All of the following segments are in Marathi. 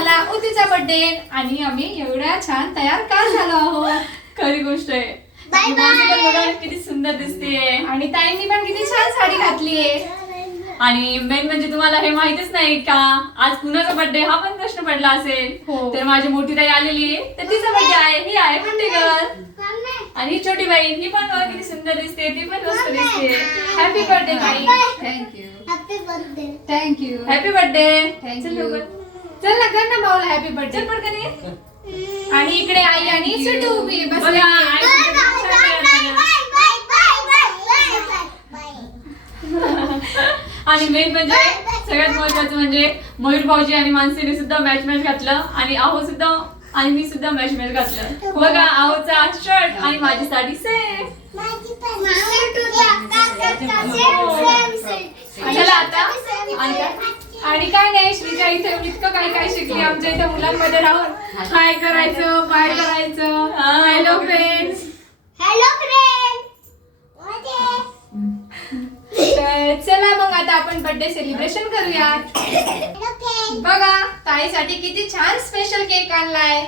झाला उतीचा बर्थडे आणि आम्ही एवढ्या छान तयार का झालो आहोत? खरी गोष्ट आहे. Bye मावशी पण bye. बघा किती सुंदर दिसतेय. आणि ताईंनी पण किती छान साडी घातलीये आणि मेन म्हणजे तुम्हाला हे माहितच नाही का आज कुणाचा बर्थडे हा पण प्रश्न पडला असेल. हो. तर माझी मोठी ताई आलेली आहे. तर तिचा बर्थडे आहे. ही आहे बर्थडे गर्ल आणि ही छोटी बहीण ही पण बघा किती सुंदर दिसते ती पण मस्त दिसते. हॅपी बर्थडे ताई. Thank you happy birthday thank you happy birthday Thank you. चल ना कर ना भाऊला हॅपी चल बर्थडे पटकन ये. आणि इकडे आई आणि सुटू उभी आई. आणि मेन म्हणजे सगळ्यात महत्वाचं म्हणजे मयूर भाऊजी आणि मानसीने सुद्धा मॅच मॅच घातलं आणि आहो सुद्धा आणि मी सुद्धा मॅच मॅच घातलं. बघा आहोचा शर्ट आणि माझी साडी सेम चला आता. आणि काय? आणि काय नाही श्रीजा इथे इतकं काय काय शिकली आमच्या इथे मुलांमध्ये राहून. काय करायचं बाय करायचं. हा. हॅलो फ्रेंड्स हॅलो फ्रेंड चला मग आता आपण बर्थडे सेलिब्रेशन करूयात. बघा ताईसाठी किती छान स्पेशल केक आणलाय.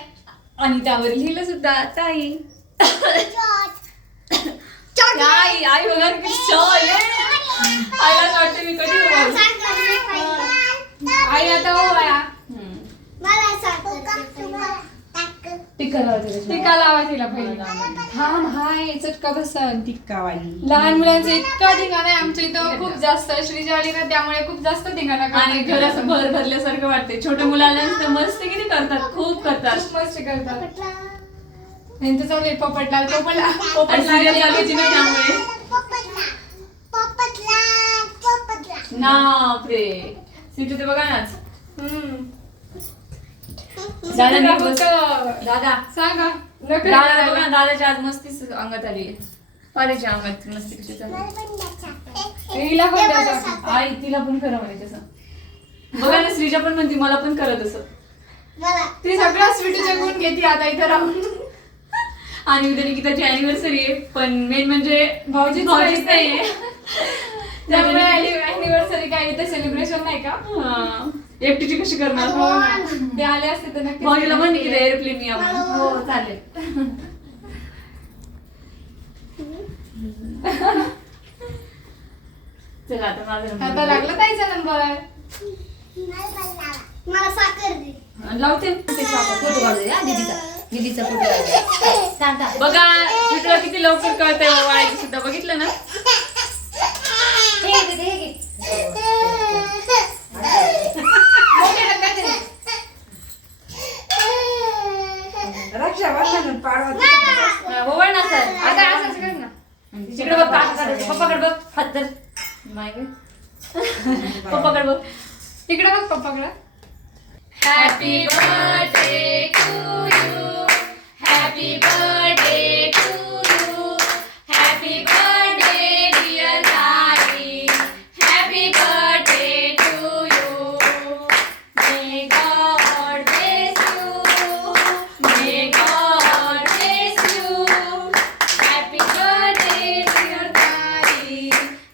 आणि त्यावर लिहिलं सुद्धा ताई. ताई आई बघा. आईला वाटतं मी कधी. आई आता हो. टिक्का लावायचं लावा तिला पहिला. थांब हाय चटका बसन टिक्कावाली लहान मुलांचं इतका धिंगाणा आहे आमच्या इथं. खूप जास्त श्रीजा आली ना त्यामुळे खूप जास्त धिंगाणा आणि घर असं भर भरल्यासारखं वाटते छोट्या मुलांना नुसतं मस्ती किती करतात खूप करतात. खूप मस्त करतात. यांचं चालू आहे पोपटलाल पोपटला. आणि ना त्यामुळे. नापरे ते बघा नाच हम्म. दादा दादा. सांगा. दादा. बघा दादाच्या आज मस्तीच अंगात आली. आहे पारेच्या अंगात मस्ती कशी चालली हिला पण द्यायचं. आई तिला पण करा म्हणे तसं. बघा ना श्रीजा पण म्हणते मला पण करत असं ती सगळं स्वीटीचे गुण घेते आता इथं राहून. आणि उद्या निकिताची अॅनिव्हर्सरी आहे. पण मेन म्हणजे भाऊजीच भाऊजीच नाहीये त्यामुळे अॅनिव्हर्सरी काय इथे सेलिब्रेशन नाही का? हा. एकटीची कशी करणार? हो. ना. ते आले असते तर नक्की भाऊजीला म्हण एअरप्लेन या म्हणून. हो चालेल. चला आता माझा आता नंबर. लागला ताईचा नंबर मला साखर दे. आणि लावते. फोटो दीदीचा. दीदीचा फोटो. बघा तुला किती लवकर कळतंय वाळायचं सुद्धा बघितलं ना हे घे दीदी, हे घे. मोठे डब्यात आहे. रक्षाबंधन पाडवा हा, ओवाळ ना सर. आता असंच कर ना. तिकडे बघ पप्पाकडे बघ हात तर गं. पप्पाकडे बघ. तिकडे बघ पप्पाकडे. Happy birthday to you happy birthday to you happy birthday dear ताई happy birthday to you may God bless you may God bless you happy birthday dear ताई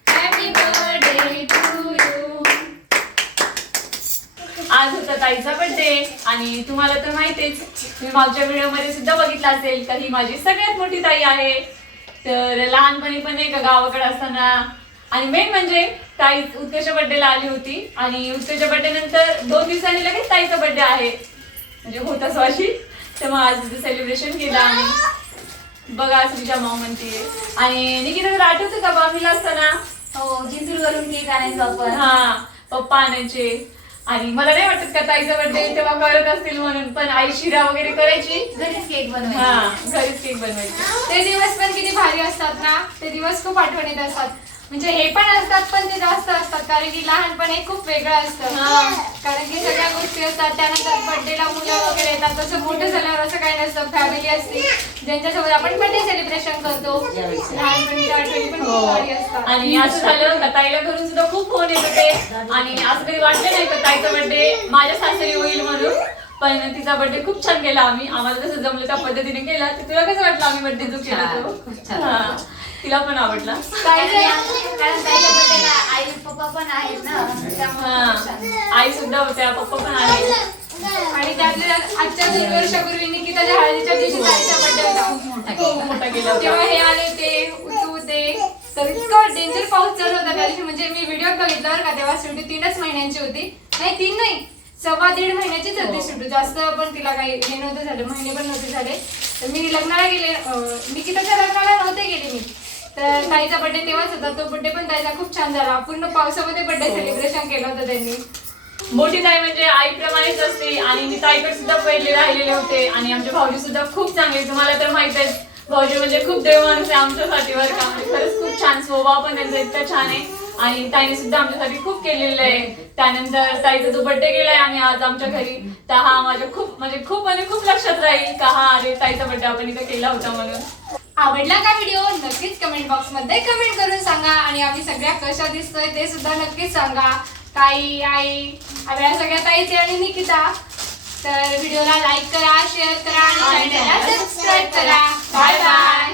हॅपी बर्थडे टू यू आज होता ताईचा बर्थडे आणि तुम्हाला तर माहितीच तुम्ही मागच्या व्हिडिओ सुद्धा बघितलं असेल का ही माझी सगळ्यात मोठी ताई आहे. तर लहानपणी पण नाही का गावाकडे असताना. आणि मेन म्हणजे ताई उत्कर्ष बर्थडेला आली होती आणि उत्कर्ष बर्थडे नंतर दोन दिवसांनी लगेच ताईचा बर्थडे आहे. म्हणजे होता स्वाशी तर मग आज सेलिब्रेशन केलं आणि बघा श्रीजा माऊ म्हणते आणि निकिता तर आठवतं का बामीला असताना? हो जिंतूर वरून केक आणायचो आपण. हा पप्पा आणायचे. आणि मला नाही वाटत का ताईचा बर्थडे तेव्हा करत असतील म्हणून पण आई शिरा वगैरे करायची. घरीच केक हा बनवायचा घरीच केक बनवायचे. ते दिवस पण किती भारी असतात ना? ते दिवस खूप आठवणीत असतात. म्हणजे हे पण असतात पण ते जास्त असतात. कारण की लहानपण हे खूप वेगळं असतं. हा. कारण की सगळ्या गोष्टी असतात. त्यानंतर बर्थडेला मुलं वगैरे येतात. तसं मोठं झाल्यावर असं काही नसतं. फॅमिली असते ज्यांच्यासोबत आपण बर्थडे सेलिब्रेशन करतो लहानपणीच्या आठवणी पण खूप भारी असतात. हो. आणि असं झालं का ताईला घरून सुद्धा खूप फोन येत होते. आणि असं कधी वाटलं नाही का ताईचा बर्थडे माझ्या सासरी होईल म्हणून. पण तिचा बर्थडे खूप छान केला आम्ही. आम्हाला जसं जमलं त्या पद्धतीने केला. तर तुला कसं वाटलं आम्ही बर्थडे जो केला तो. तिला पण आवडला. कारण बर्थडेला आई पप्पा पण आहेत ना. त्यामुळे खूप छान. हा आई सुद्धा होत्या पप्पा पण आहेत. आणि त्यातल्या त्यात आजच्या दोन वर्षापूर्वी निकिताच्या हळदीच्या दिवशी ताईचा बर्थडे होता. मोठा केला. मोठा होता. तेव्हा हे आले ते उतू ते तर इतकं डेंजर पाऊस चालू होता त्या दिवशी. म्हणजे मी व्हिडिओ बघितला बरं का तेव्हा शेवटी तीनच महिन्यांची होती. नाही तीन नाही. सव्वा दीड महिन्याचीच होती शेवटी जास्त पण तिला काही हे नव्हते झाले महिने पण नव्हते झाले. तर मी लग्नाला गेले अं, निकिताच्या लग्नाला गेले तर ताईचा बर्थडे तेव्हाच होता. तो बर्थडे पण ताईचा खूप छान झाला. पूर्ण पावसामध्ये बर्थडे सेलिब्रेशन केलं होतं त्यांनी. मोठी ताई म्हणजे आईप्रमाणेच असते आणि मी ताईकडे सुद्धा पहिले राहिलेले होते आणि आमचे भाऊजी सुद्धा खूप चांगले. तुम्हाला तर माहीत आहे भाऊजी म्हणजे खूप देव माणूस आहे आमच्यासाठी बरं का. म्हणजे खरंच खूप छान स्वभाव पण त्यांचा इतका छान आहे. आणि ताईने सुद्धा आमच्यासाठी खूप केलेलं आहे. त्यानंतर ताईचा जो बर्थडे केलाय आम्ही आज आमच्या घरी तर हा माझ्या खूप म्हणजे खूप म्हणजे खूप लक्षात राहील का हा अरे ताईचा बर्थडे आपण इथं केला होता म्हणून. आवडला का व्हिडिओ नक्कीच कमेंट बॉक्समध्ये कमेंट करून सांगा. आणि आम्ही सगळ्या कशा दिसतोय ते सुद्धा नक्कीच सांगा. ताई आई आपल्या सगळ्या ताईचे आणि निकिता. तर व्हिडिओला लाईक करा शेअर करा आणि चॅनलला सबस्क्राईब करा. Bye bye